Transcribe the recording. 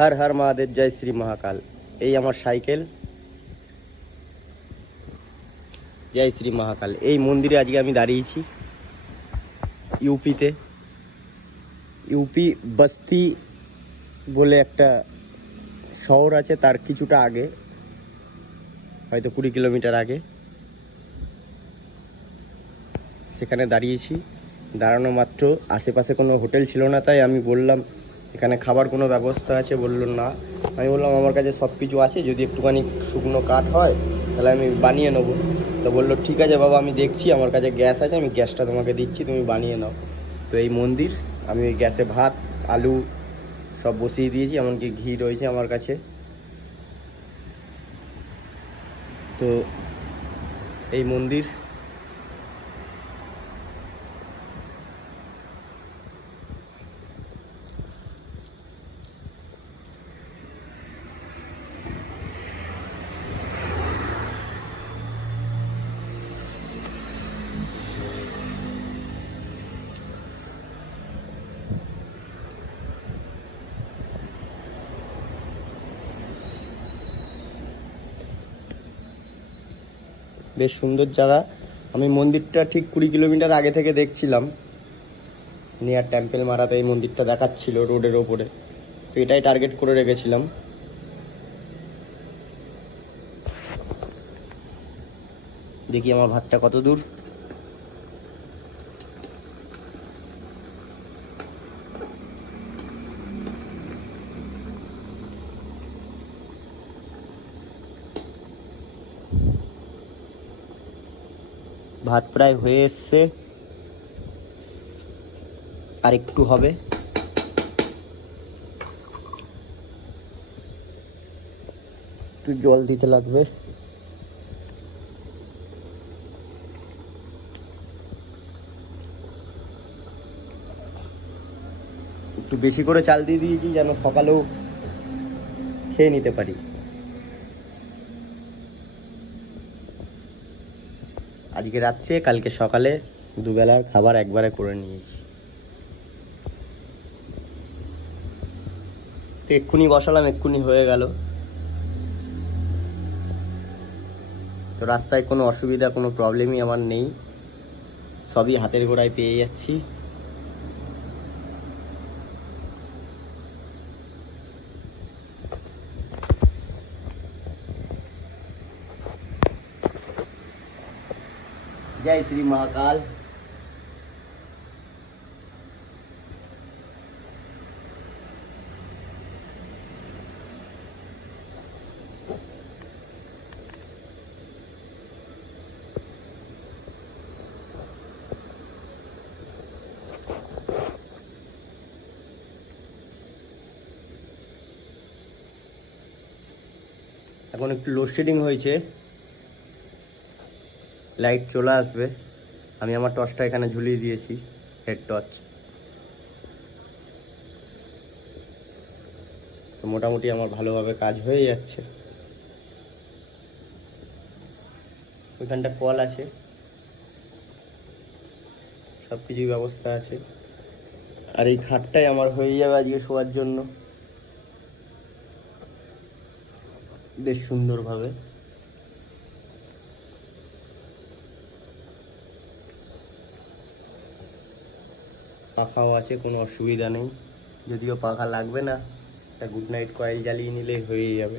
হর হর মহাদেব, জয় শ্রী মহাকাল। এই আমার সাইকেল, জয় শ্রী মহাকাল। এই মন্দিরে আজকে আমি দাঁড়িয়েছি ইউপিতে। ইউপি বস্তি বলে একটা শহর আছে, তার কিছুটা আগে, হয়তো 20 কিলোমিটার আগে। সেখানে দাঁড়িয়েছি, দাঁড়ানো মাত্র আশেপাশে কোনো হোটেল ছিল না, তাই আমি বললাম এখানে খাবার কোনো ব্যবস্থা আছে? বলল না। আমি বললাম আমার কাছে সব কিছু আছে, যদি একটুখানি শুকনো কাঠ হয় তাহলে আমি বানিয়ে নেবো। তো বললো ঠিক আছে বাবা, আমি দেখছি, আমার কাছে গ্যাস আছে, আমি গ্যাসটা তোমাকে দিচ্ছি, তুমি বানিয়ে নাও। তো এই মন্দির, আমি ওই গ্যাসে ভাত আলু সব বসিয়ে দিয়েছি, এমনকি ঘি রয়েছে আমার কাছে। তো এই মন্দির বেশ সুন্দর জায়গা। আমি মন্দিরটা ঠিক 20 কিলোমিটার আগে থেকে দেখছিলাম, নিয়ার টেম্পেল মারাতে এই মন্দিরটা দেখাচ্ছিল রোডের ওপরে। তো এটাই টার্গেট করে রেখেছিলাম। দেখি আমার ভাতটা কত দূর। ভাত প্রায় হয়ে এসছে, আর একটু হবে। একটু জল দিতে লাগবে। একটু বেশি করে চাল দিয়ে দিয়েছি যেন সকালেও খেয়ে নিতে পারি। আজকে রাত্রে কালকে সকালে দুবেলার খাবার একবারে করে নিয়েছি। তো এক্ষুনি বসালাম, এক্ষুনি হয়ে গেল। তো রাস্তায় কোনো অসুবিধা, কোনো প্রবলেমই আমার নেই, সবই হাতের গোড়ায় পেয়ে যাচ্ছি। জয় শ্রী মহাকাল। এখন একটু লোডশেডিং হয়েছে, লাইট চলে আসবে। আমি আমার টর্চটা এখানে ঝুলিয়ে দিয়েছি, হেড টর্চ। তো মোটামুটি আমার ভালোভাবে কাজ হয়ে যাচ্ছে। ওইখানটা কল আছে, সব কিছুই ব্যবস্থা আছে। আর এই খাটটাই আমার হয়ে যাবে আজকে শোয়ার জন্য বেশ সুন্দরভাবে। পাখাও আছে, কোনো অসুবিধা নেই। যদিও পাখা লাগবে না, একটা গুড নাইট কয়েল জ্বালিয়ে নিলেই হয়ে যাবে।